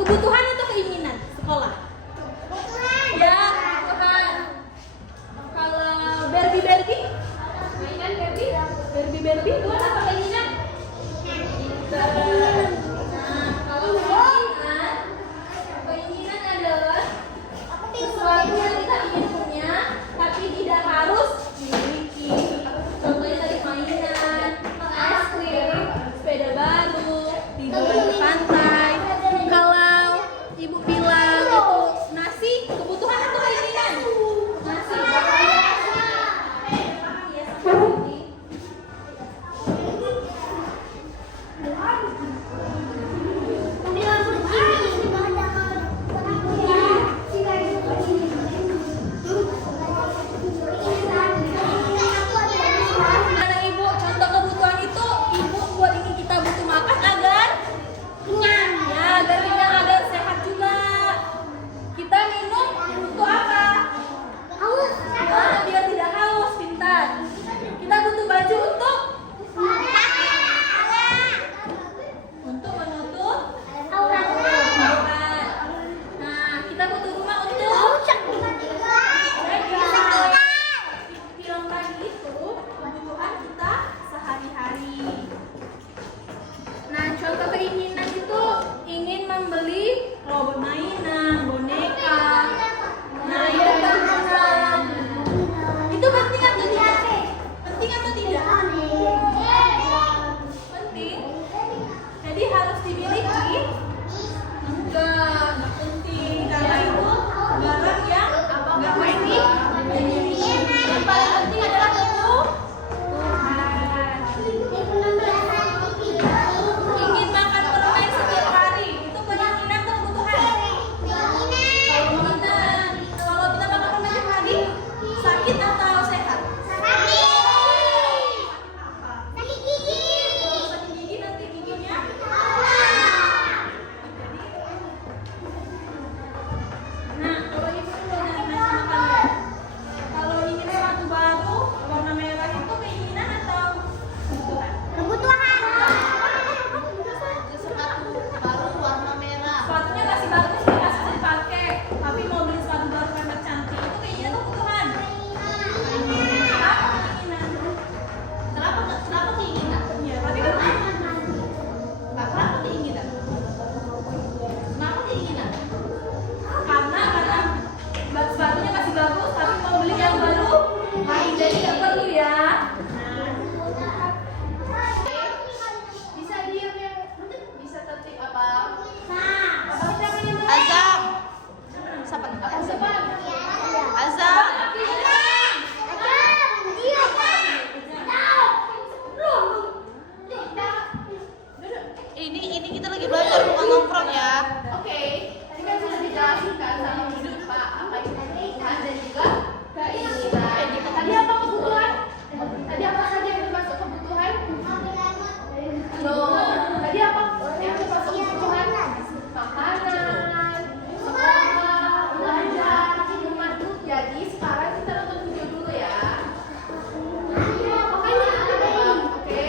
Kebutuhan atau keinginan sekolah? Ya, kebutuhan. Kalau Barbie? Mainan Barbie buat apa keinginan? Nah, kalau keinginan adalah sesuatu yang kita ingin punya, tapi tidak harus dimiliki. Contohnya tadi mainan, es krim, sepeda baru, liburan ke pantai. Kalau ibu bilang itu nasi, kebutuhan atau keinginan? Nasi. Ya, seperti ini. Mana ibu, contoh kebutuhan itu ibu buat ini kita butuh makan agar kenyang, ya agar kenyang, agar sehat juga. Kita minum untuk apa? Haus. Nah, biar tidak haus, pintar. Kita butuh baju untuk menutup aurat. Nah, kita butuh rumah untuk bilang tadi itu kebutuhan kita sehari-hari. Nah, contoh keinginan itu ingin membeli robot mainan, boneka. Nah, itu kebutuhan. Itu penting atau tidak? Penting atau tidak? Penting. Jadi harus dimiliki? Enggak penting karena itu barang yang enggak penting dimiliki. Yang paling penting adalah kebutuhan. Ingin makan permen setiap hari, itu keinginan atau kebutuhan? Keinginan. Kalau kita makan permen setiap hari, sakit atau sehat? Sakit gigi, nanti giginya. Nah, kalau ibu udah ngasih makan ya. Kalau ingin sepatu baru warna merah itu keinginan atau kebutuhan? Sepatunya masih bagus nih, masih bisa dipakai. Tapi mau beli sepatu baru merek cantik itu keinginan atau kebutuhan? Kenapa keinginan? Kenapa keinginan? Iya, tapi kebutuhan. Kenapa keinginan? Kenapa keinginan? Karena sepatunya masih bagus, tapi mau beli yang baru, jadi nggak perlu ya. Bisa diam yang bisa tertib apa? Azam. Siapa? Azam. Azam. Ini kita lagi belajar bukan nongkrong ya. Oke, tadi kan sudah dijelasin kan sama Ibu Pak apa itu kebutuhan dan juga keinginan. Tadi apa kebutuhan? Tadi apa saja yang termasuk kebutuhan? Tadi apa yang termasuk kebutuhan? Makanan, sekolah, belajar, minuman. Jadi sekarang kita nonton video dulu ya. Oke.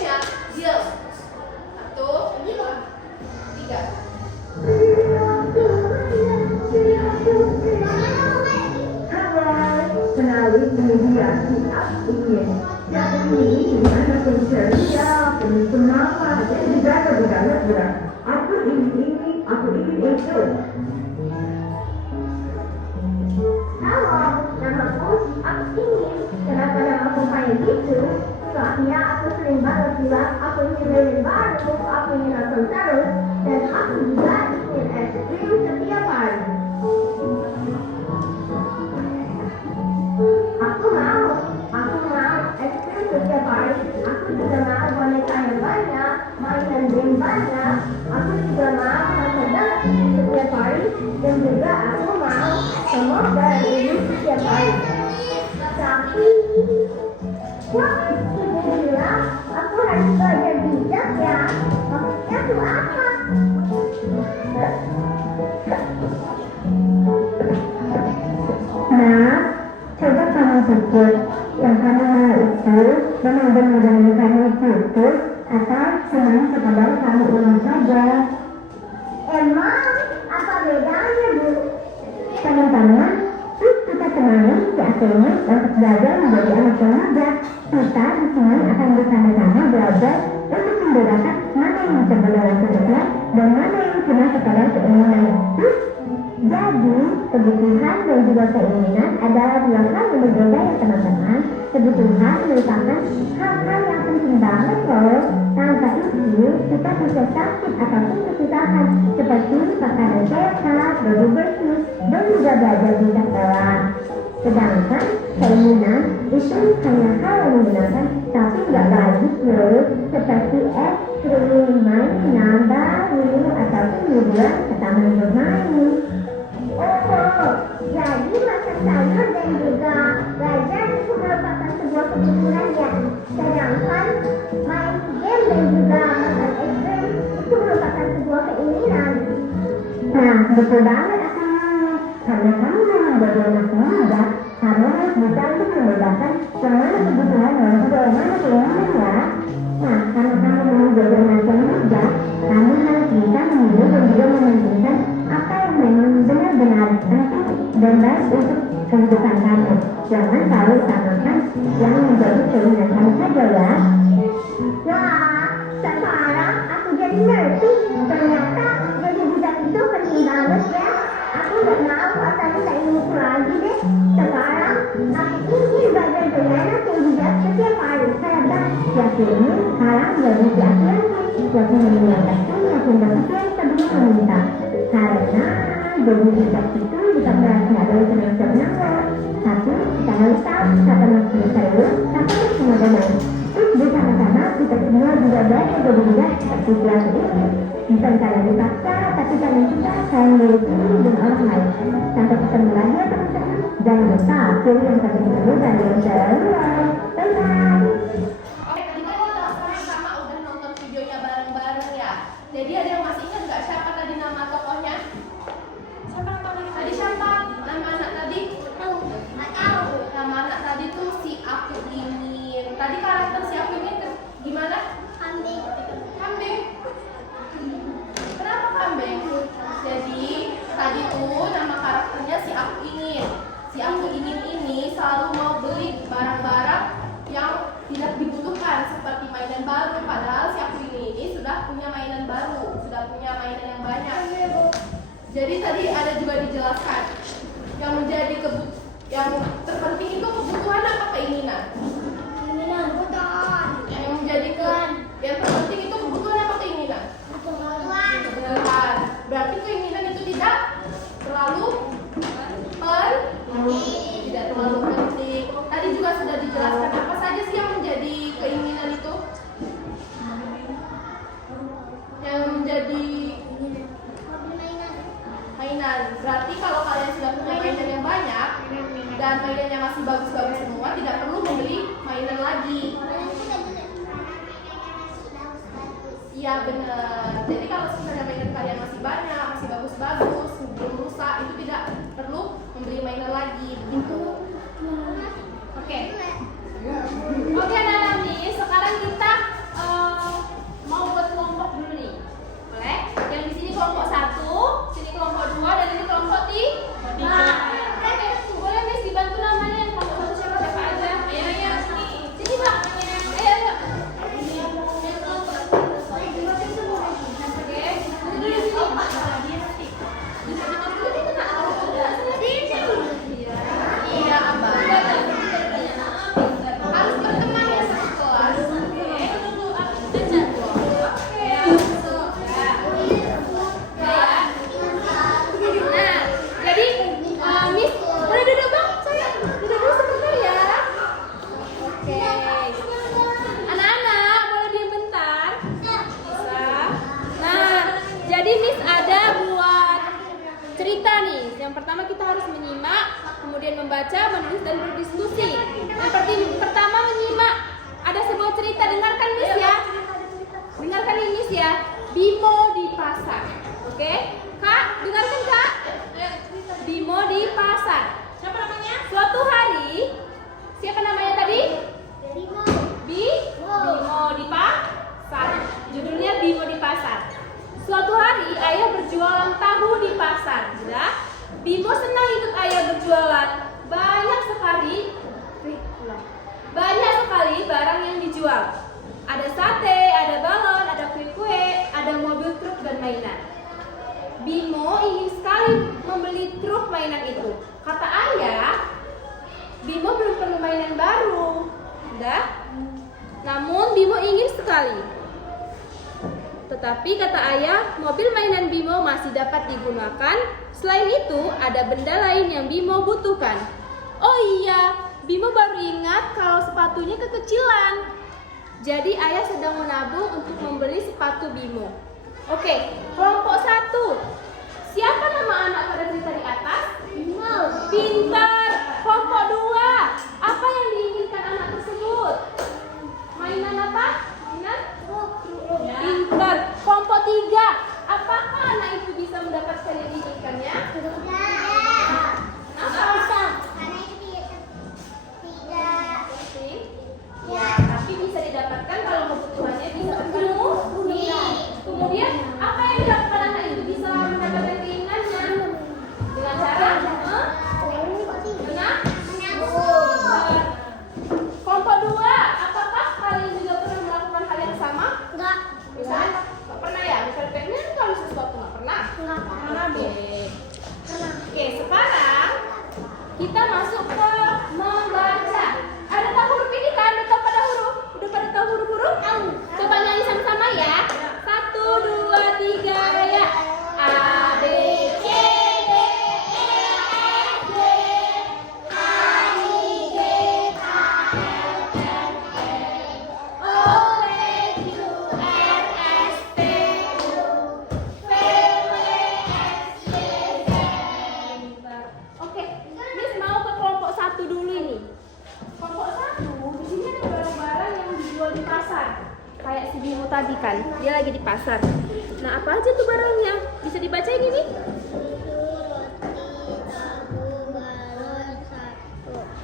Ya, deal. 1, 2, 3. Kenali mediasi ingin yang ini dimana pencarian penuh semangat dan juga berat. Aku ingin ini, aku ingin itu. Halo, namaku aku ingin. Kenapa namaku kayak gitu? Soalnya aku sering banget bilang aku ingin beli baru, aku ingin nonton terus, dan aku juga ingin es krim setiap hari. Aku mau es krim setiap hari. Aku juga mau boneka yang banyak, mainan game banyak. Aku juga mau nonton setiap hari, dan juga aku mau semoga ini setiap hari. Tapi, wah, sudah bilang aku harus belajar bijak ya. Maksudnya itu apa? Nah, coba kamu pikir yang kamu mau itu benar-benar dari kamu itu atau cuma sekedar kamu ingin saja. Kebersamaan merupakan hal-hal yang penting banget loh. Tanpa itu, kita bisa sakit ataupun kesusahan seperti makanan sehat, baju bersih, dan juga belajar di sekolah. Sedangkan keinginan itu hanya hal yang menyenangkan, tapi nggak bagus loh. Seperti ekstrim, mainan baru, ataupun liburan ke taman bermain. Oh, jadi makan sayur dan juga belajar itu merupakan sebuah kebutuhan ya. Sedangkan main game dan juga makan es krim itu merupakan sebuah keinginan. Nah, betul banget Akang. Karena kamu memang jadi anak muda, harus bisa untuk membedakan yang mana kebutuhan dan juga yang mana keinginan ya. Nah, karena kamu memang jadi anak muda, kamu harus bisa memilih dan juga mementingkan apa yang memang benar-benar penting dan baik untuk kehidupan kamu. Jangan selalu utamakan yang menjadi keinginan kamu saja ya. Wah, sekarang aku jadi ngerti. Ternyata jadi budak itu penting banget ya. Aku gak mau asalnya tak ingin lagi deh. Sekarang aku ingin belajar bagaimana budak setiap hari. Karena yakin sekarang jadi yakin yakin mengingatkan yakin berpikir sebelum meminta. Karena jadi budak itu bukan berarti ada yang senang-senang loh. Tapi kita harus tahu kata maksud saya tapi semua dengan bersama-sama kita semua juga belajar jadi budak seperti kelas ini. Bukan karena dipaksa, tapi karena kita sayang diri sendiri dan orang lain. Sampai ketemu lagi ya teman-teman. Jangan lupa pilih yang paling seru dan yang selalu. Bye-bye. Oke, tadi kan kita sama-sama udah nonton videonya bareng-bareng ya. Jadi ada yang masih ingat nggak siapa tadi nama tokohnya? Siapa namanya? Tadi siapa? Nama anak tadi? Nggak tahu. Nama anak tadi tuh si Aku Ingin. Tadi karakter si Aku Ingin gimana? Kambing. Kambing. Kenapa kambing? Jadi tadi tuh nama karakternya si Aku Ingin. Si Aku Ingin ini selalu mau beli barang-barang yang tidak dibutuhkan seperti mainan baru. Padahal si Aku Ingin ini sudah punya mainan baru, sudah punya mainan yang banyak. Jadi tadi ada juga dijelaskan yang menjadi yang terpenting itu kebutuhan apa keinginan? Keinginan, kebutuhan. Yang menjadi yang terpenting itu kebutuhan apa keinginan? Kebutuhan. Berarti keinginan itu tidak terlalu tidak terlalu penting. Tadi juga sudah dijelaskan apa saja sih yang menjadi keinginan itu? Yang menjadi mainan. Berarti kalau kalian sudah punya mainan yang banyak dan mainannya masih bagus-bagus semua, tidak perlu membeli mainan lagi. Iya benar. Jadi kalau misalnya mainan kalian masih banyak, masih bagus-bagus, belum rusak, itu tidak perlu membeli mainan lagi. Begitu. Oke. Oke anak-anak nih, sekarang kita mau buat kelompok dulu nih. Boleh? Yang di sini kelompok 1, sini kelompok 2, dan ini kelompok 3. Boleh Miss dibantu namanya yang kelompok 1 siapa aja? Ayo sini. Sini Pak. Ayo. Iya, Abang. Harus berteman ya satu kelas. Nah, jadi Miss boleh duduk Bang? Saya duduk dulu sebentar ya. Oke. Anak-anak boleh diam bentar? Bisa. Nah, jadi Miss ada buat cerita nih. Yang pertama kita harus menyimak, kemudian membaca, menulis dan berdiskusi. Yang pertama menyimak. Ada sebuah cerita, dengarkan Miss ya. Dengarkan ini Miss ya. Bimo di pasar. Oke? Kak, dengarkan Kak. Bimo di pasar. Siapa namanya? Suatu hari, siapa namanya tadi? Bimo di pasar. Judulnya Bimo di pasar. Suatu hari ayah berjualan tahu di pasar. Ya. Bimo senang ikut ayah berjualan. Banyak sekali barang yang dijual. Ada sate, ada balon, ada kue-kue, ada mobil truk dan mainan. Bimo ingin sekali membeli truk mainan itu. Kata ayah, Bimo belum perlu mainan baru. Bunda. Namun Bimo ingin sekali. Tetapi kata ayah, mobil mainan Bimo masih dapat digunakan. Selain itu, ada benda lain yang Bimo butuhkan. Oh iya, Bimo baru ingat kalau sepatunya kekecilan. Jadi ayah sedang menabung untuk membeli sepatu Bimo. Oke, kelompok 1. Siapa nama anak pada cerita di atas? Bimo. Pintar. Kelompok 2. Apa yang diinginkan anak tersebut? Mainan apa? Mainan? Pintar. Kelompok 3. Apakah anak itu bisa mendapatkan yang diinginkannya? Ya, tapi bisa didapatkan kalau kebutuhannya bisa terpenuhi. Kemudian, apa yang dilakukan anak itu bisa mendapatkan keinginannya? Dengan cara kelompok 2, apakah kalian juga pernah melakukan hal yang sama? Enggak pernah ya? Misalnya pengen kalau sesuatu nggak pernah? Oke, sekarang kita masuk ke membaca. Ada tahu huruf ini kan? Udah pada tahu huruf-huruf? Coba nyanyi sama-sama ya. 1, 2, 3 ya. A, B, C, D, E, F, G, H, I, J, K, L, M, N, O, P, Q, R, S, T, U, V, W, X, Y, Z. Oke, Miss mau ke kelompok 1 dulu ini. Kelompok 1, di sini ada barang-barang yang dijual di pasar. Kayak si Bimo tadi kan, dia lagi di pasar. Nah, apa aja tuh barangnya? Bisa dibacain ini?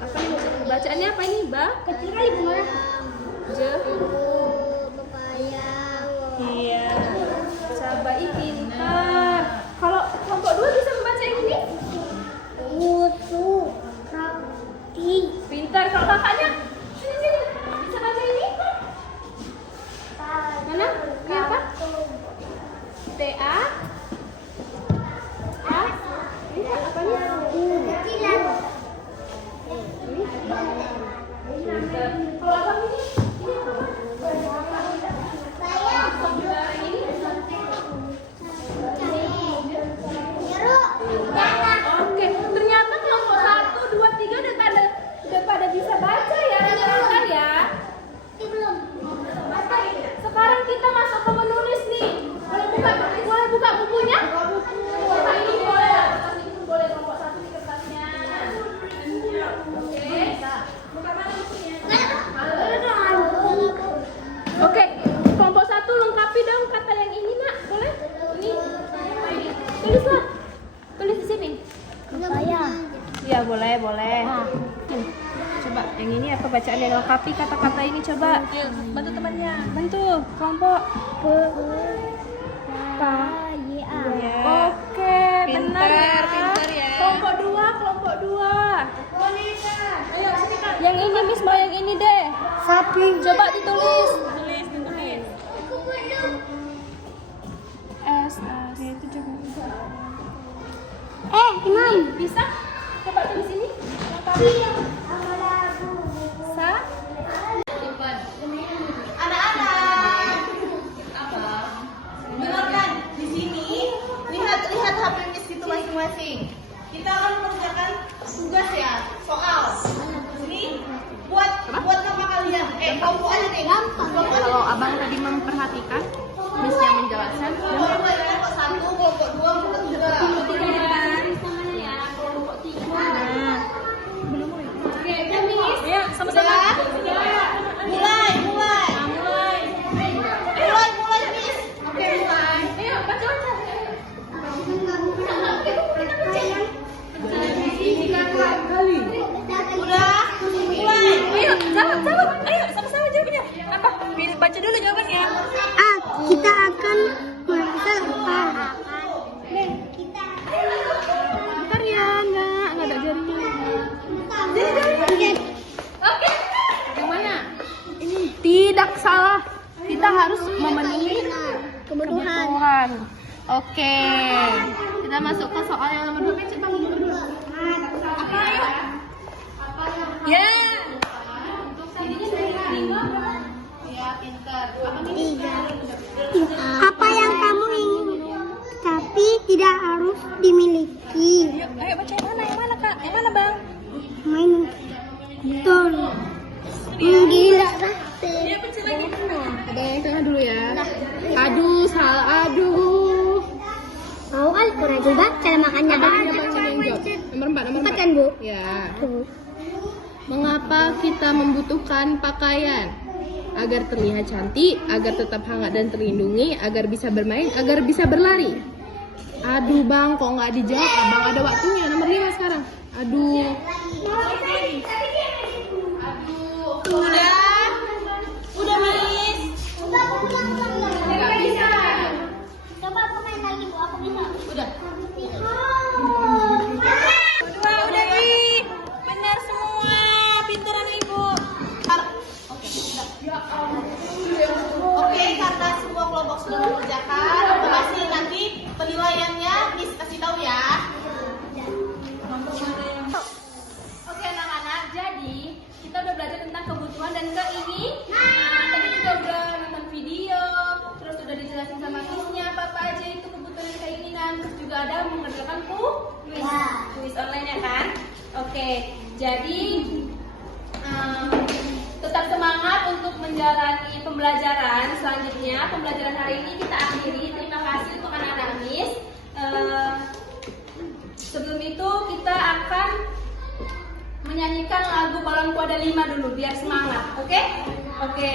Apa nih? Bacaannya apa ini, Ba? Kecil kali bunga. Je. Pepaya. Iya. Cabai pintar. Kalau kelompok 2 bisa membaca yang ini? Mutu. Roti. Pintar. Kalau kakaknya? Sini. Bisa baca ini? Mana? Ini apa? T-A. A. Ini apa nih? Kecilan. Pintar. Kalau abang ini? Ini apa, Bang? Bayam. Ini? Jeruk. Oke, ternyata kelompok 1, 2, 3 udah pada bisa baca ya, rekan-rekan ya. Belum. Oke, sekarang kita masuk ke menulis nih. Boleh buka bukunya? Buka ini boleh, kertas ini pun boleh, kelompok 1 di kertasnya. Oke. Buka mana bukunya? Oke, kelompok 1 lengkapi dong kata yang ini, Nak. Boleh? Ini. Tulislah. Tulis di sini. Bayam. Iya, boleh. Coba yang ini apa bacaan yang lengkapi kata-kata ini coba. Bantu temannya. Bantu kelompok. Ya. Oke, benar ya. Pintar ya. Kelompok 2. Ayo sini Kak. Yang ini Miss mau yang ini deh. Sapi. Coba ditulis. Tulis. S A D itu juga. Imam. Bisa? Coba tulis ini. Lengkapi. Sa. Anak-anak. Apa? Dengarkan di sini. Lihat HP Miss itu masing-masing. Kita akan mengerjakan tugas ya, soal. Ini buat nama kalian. Kelompok aja deh. Kalau abang tadi memperhatikan, Miss yang menjelaskan. Kelompok ya, kelompok 1, kelompok 2, kelompok 3. Oke, udah Miss. Ya, sama-sama. Mulai, Miss. Oke, mulai. Ayo, baca. Udah, mulai. Ayo, jawab. Ayo, sama-sama jawabnya. Apa? Baca dulu jawabannya. Kita akan masak. Bentar ya, enggak ada jarinya. Oke. Yang mana? Ini tidak salah. Kita harus memenuhi kebutuhan. Oke. Kita masuk ke soal yang nomor 2. Coba dulu. Apa ya? Ya. Jadinya Iya, pintar. Apa nih? Tiga. Apa yang kamu ingin tapi tidak harus dimiliki? Ayo baca yang mana? Yang mana, Kak? Yang mana, Bang? Main betul. Gila Iya, baca lagi. Ada yang tengah dulu ya. Aduh, salah. Aduh. Mau kali kurang coba cara makannya Abang yang jawab. Nomor 4, nomor 4. kan Bu? Ya. Mengapa kita membutuhkan pakaian? Agar terlihat cantik, agar tetap hangat dan terlindungi, agar bisa bermain, agar bisa berlari. Aduh bang, kok nggak dijawab? Abang ada waktunya, nomor 5 sekarang. Aduh. Udah, Miss. Nggak bisa. Coba aku main lagi Bu, aku bisa. Udah. Udah, Ih. Benar semua. Pintar anak Ibu. Oke, karena semua kelompok sudah mengerjakan, pasti nanti penilaiannya Miss kasih tahu ya. Oke anak-anak, jadi kita udah belajar tentang kebutuhan dan keinginan. Tadi juga udah nonton video, terus udah dijelasin sama Miss-nya apa aja itu kebutuhan dan keinginan. Terus juga ada mengerjakan kuis online ya kan? Oke, jadi tetap semangat untuk menjalani pembelajaran selanjutnya. Pembelajaran hari ini kita akhiri. Terima kasih untuk anak-anak Miss. Sebelum itu kita akan menyanyikan lagu Balonku Ada 5 dulu biar semangat. Oke? Oke.